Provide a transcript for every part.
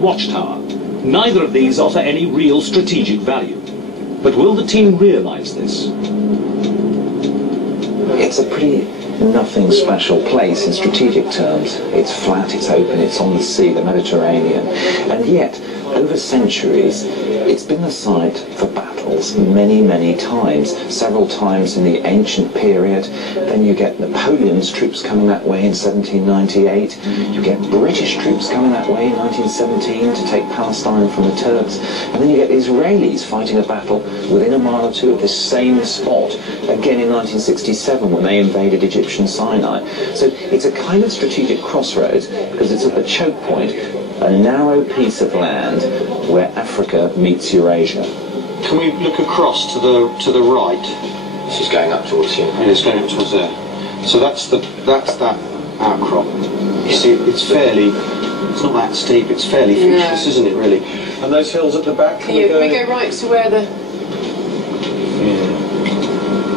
watchtower. Neither of these offer any real strategic value. But will the team realise this? It's a pretty nothing special place in strategic terms. It's flat, it's open, it's on the sea, the Mediterranean. And yet, over centuries, it's been the site for battles many, many times. Several times in the ancient period. Then you get Napoleon's troops coming that way in 1798. You get British troops coming that way in 1917 to take Palestine from the Turks. And then you get the Israelis fighting a battle within a mile or two of this same spot, again in 1967 when they invaded Egyptian Sinai. So it's a kind of strategic crossroads because it's at the choke point, a narrow piece of land where Africa meets Eurasia. Can we look across to the right? This is going up towards here. And it's going up towards there. So that's that outcrop. You see, it's not that steep. It's fairly featureless, isn't it? Really. And those hills at the back. Can we go right to where the?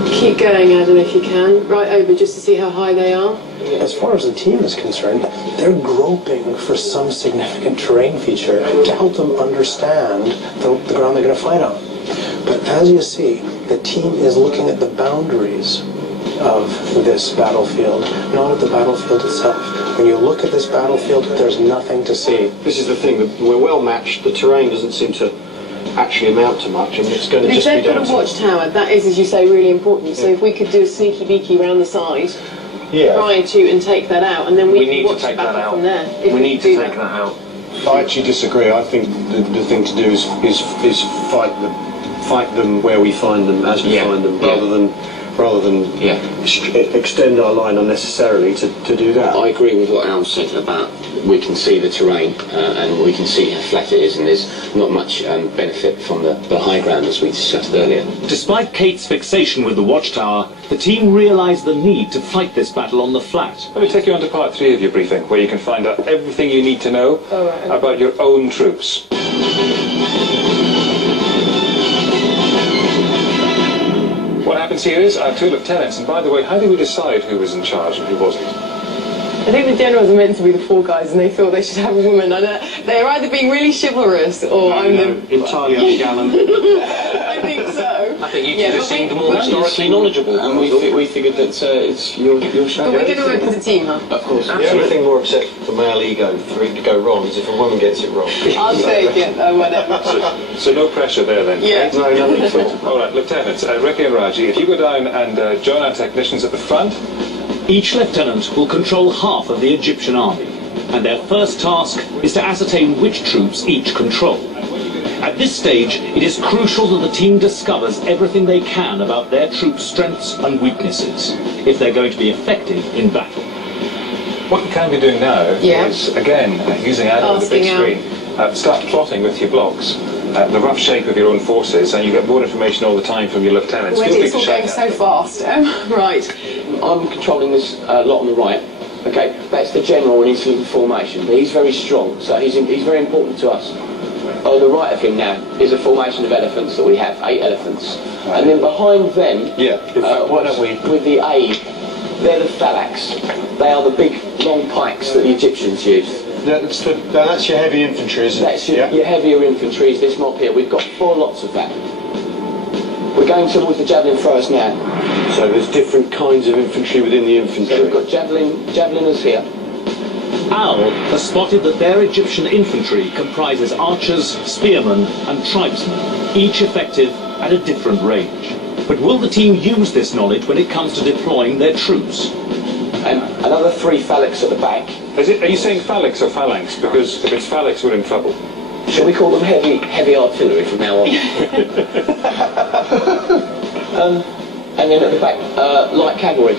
Keep going, Adam, if you can. Right over, just to see how high they are. As far as the team is concerned, they're groping for some significant terrain feature to help them understand the ground they're going to fight on. But as you see, the team is looking at the boundaries of this battlefield, not at the battlefield itself. When you look at this battlefield, there's nothing to see. This is the thing, that we're well matched. The terrain doesn't seem to actually amount to much, and it's going to just be down to... a watchtower, that is, as you say, really important. So if we could do a sneaky beaky round the side, try to and take that out, and then we can watch the battle from there. We need to take that out. I actually disagree. I think the thing to do is fight them where we find them, as we find them, rather than extend our line unnecessarily to do that. I agree with what Al said about we can see the terrain and we can see how flat it is, and there's not much benefit from the high ground as we discussed earlier. Despite Kate's fixation with the watchtower, the team realised the need to fight this battle on the flat. Let me take you on to part 3 of your briefing, where you can find out everything you need to know about your own troops. What happens here is our 2 lieutenants, and by the way, how do we decide who was in charge and who wasn't? I think the generals are meant to be the 4 guys, and they thought they should have a woman. They're either being really chivalrous, or entirely ungallant. I think so. I think you two seemed more historically knowledgeable, and we figured that it's your show. But we're going to work as a team, huh? Of course. The only thing more upset for male ego for it to go wrong is if a woman gets it wrong. I'll take it, whatever. So no pressure there then? Yeah. No, nothing at all. All right, Lieutenants, Ricky and Raji, if you go down and join our technicians at the front. Each lieutenant will control half of the Egyptian army, and their first task is to ascertain which troops each control. At this stage, it is crucial that the team discovers everything they can about their troops' strengths and weaknesses, if they're going to be effective in battle. What you can be doing now is, again, using Adam on the big screen, start plotting with your blocks the rough shape of your own forces, and you get more information all the time from your lieutenants. It's all going so fast. Right. I'm controlling this lot on the right. Okay, that's the general in his little formation, but he's very strong, so he's very important to us. On the right of him now is a formation of elephants that we have, 8 elephants. And then behind them, with the A, they're the phalanx. They are the big, long pikes that the Egyptians used. That's your heavy infantry, isn't it? That's your heavier infantry, is this mob here. We've got 4 lots of that. We're going towards the javelin throwers now. So there's different kinds of infantry within the infantry. So we've got javeliners here. Al has spotted that their Egyptian infantry comprises archers, spearmen and tribesmen, each effective at a different range. But will the team use this knowledge when it comes to deploying their troops? And another 3 phalanx at the back. Are you saying phalanx or phalanx? Because if it's phalanx, we're in trouble. Shall we call them heavy artillery from now on? And then at the back, light cavalry.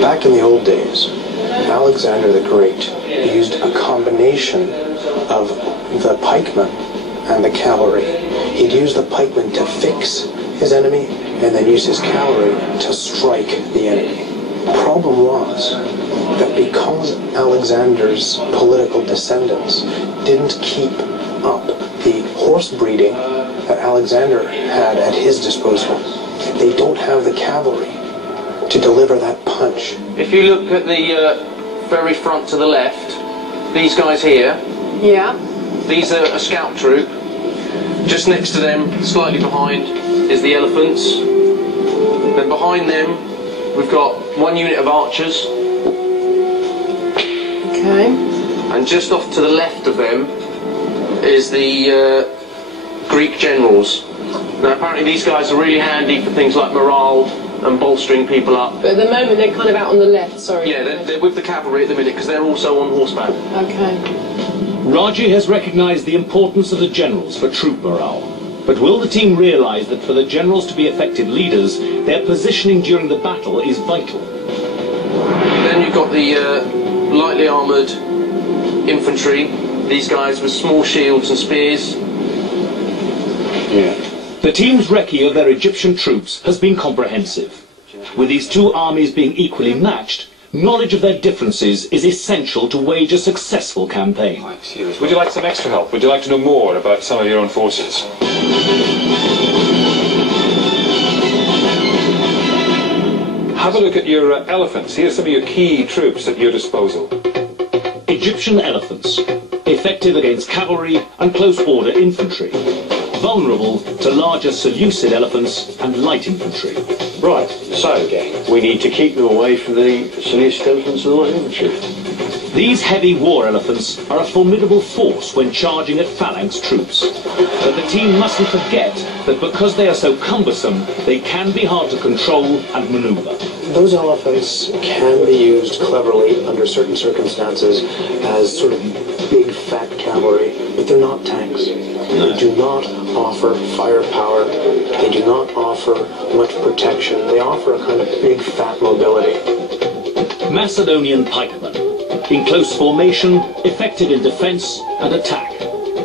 Back in the old days, Alexander the Great used a combination of the pikemen and the cavalry. He'd use the pikemen to fix his enemy and then use his cavalry to strike the enemy. The problem was that because Alexander's political descendants didn't keep up the horse breeding that Alexander had at his disposal, they don't have the cavalry to deliver that punch. If you look at the very front to the left, these guys here, Yeah. These are a scout troop. Just next to them, slightly behind, is the elephants. Then behind them, we've got one unit of archers. Okay. And just off to the left of them is the Greek generals. Now apparently these guys are really handy for things like morale and bolstering people up. But at the moment they're kind of out on the left, sorry. Yeah, they're with the cavalry at the minute because they're also on horseback. Okay. Raji has recognised the importance of the generals for troop morale. But will the team realise that for the generals to be effective leaders, their positioning during the battle is vital? Then you've got the lightly armoured infantry, these guys with small shields and spears. Yeah. The team's recce of their Egyptian troops has been comprehensive. With these two armies being equally matched, knowledge of their differences is essential to wage a successful campaign. Would you like some extra help? Would you like to know more about some of your own forces? Have a look at your elephants. Here's some of your key troops at your disposal. Egyptian elephants, effective against cavalry and close order infantry, vulnerable to larger Seleucid elephants and light infantry. Right, so we need to keep them away from the Seleucid elephants and the light infantry. These heavy war elephants are a formidable force when charging at phalanx troops. But the team mustn't forget that because they are so cumbersome, they can be hard to control and manoeuvre. Those elephants can be used cleverly under certain circumstances as sort of big fat cavalry, but they're not tanks. They do not offer firepower. They do not offer much protection. They offer a kind of big fat mobility. Macedonian pikemen, in close formation, effective in defence and attack,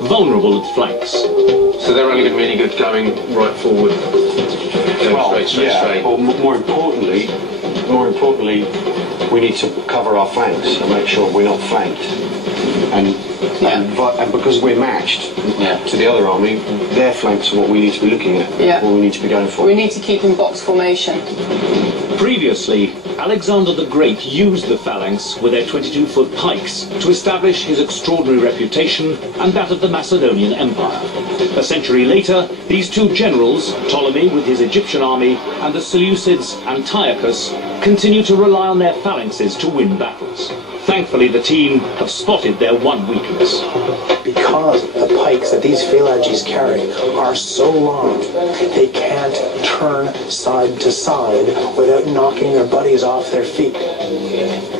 vulnerable at flanks. So they're only going to be any good going right forward. Straight. Or more importantly, we need to cover our flanks and make sure we're not flanked. And because we're matched to the other army, their flanks are what we need to be looking at, what we need to be going for. We need to keep in box formation. Previously, Alexander the Great used the phalanx with their 22-foot pikes to establish his extraordinary reputation and that of the Macedonian Empire. A century later, these two generals, Ptolemy with his Egyptian army and the Seleucids' Antiochus, continue to rely on their phalanxes to win battles. Thankfully, the team have spotted their one weakness. Because the pikes that these phalanges carry are so long, they can't turn side to side without knocking their buddies off their feet.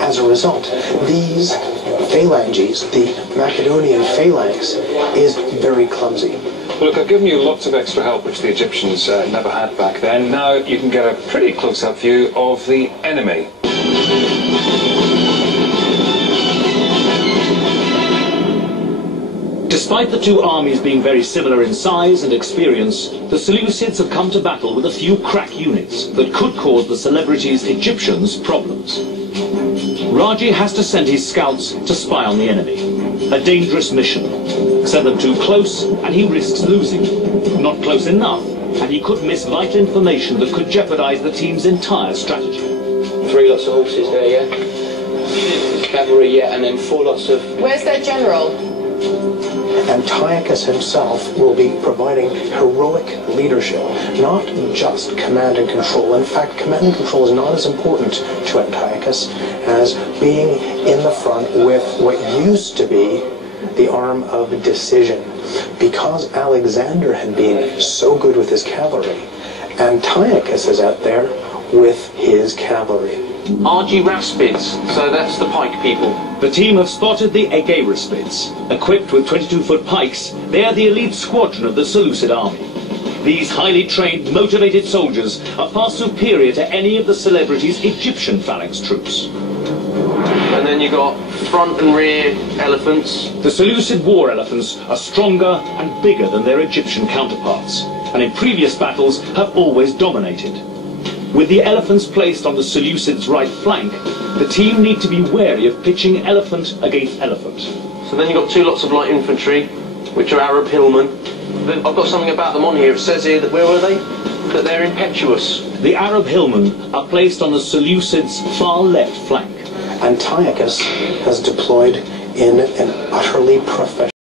As a result, these phalanges, the Macedonian phalanx, is very clumsy. Look, I've given you lots of extra help which the Egyptians never had back then. Now you can get a pretty close-up view of the enemy. Despite the two armies being very similar in size and experience, the Seleucids have come to battle with a few crack units that could cause the celebrities' Egyptians problems. Raji has to send his scouts to spy on the enemy. A dangerous mission. Send them too close and he risks losing. Not close enough and he could miss vital information that could jeopardize the team's entire strategy. 3 lots of horses there, yeah? Cavalry, yeah, and then 4 lots of... Where's their general? Antiochus himself will be providing heroic leadership, not just command and control. In fact, command and control is not as important to Antiochus as being in the front with what used to be the arm of decision. Because Alexander had been so good with his cavalry, Antiochus is out there with his cavalry. RG Raspids, so that's the pike people. The team have spotted the Raspids. Equipped with 22-foot pikes, they are the elite squadron of the Seleucid army. These highly trained, motivated soldiers are far superior to any of the celebrities' Egyptian phalanx troops. And then you got front and rear elephants. The Seleucid war elephants are stronger and bigger than their Egyptian counterparts, and in previous battles have always dominated. With the elephants placed on the Seleucids' right flank, the team need to be wary of pitching elephant against elephant. So then you've got 2 lots of light infantry, which are Arab hillmen. Then I've got something about them on here. It says here that, where are they? That they're impetuous. The Arab hillmen are placed on the Seleucids' far left flank. Antiochus has deployed in an utterly professional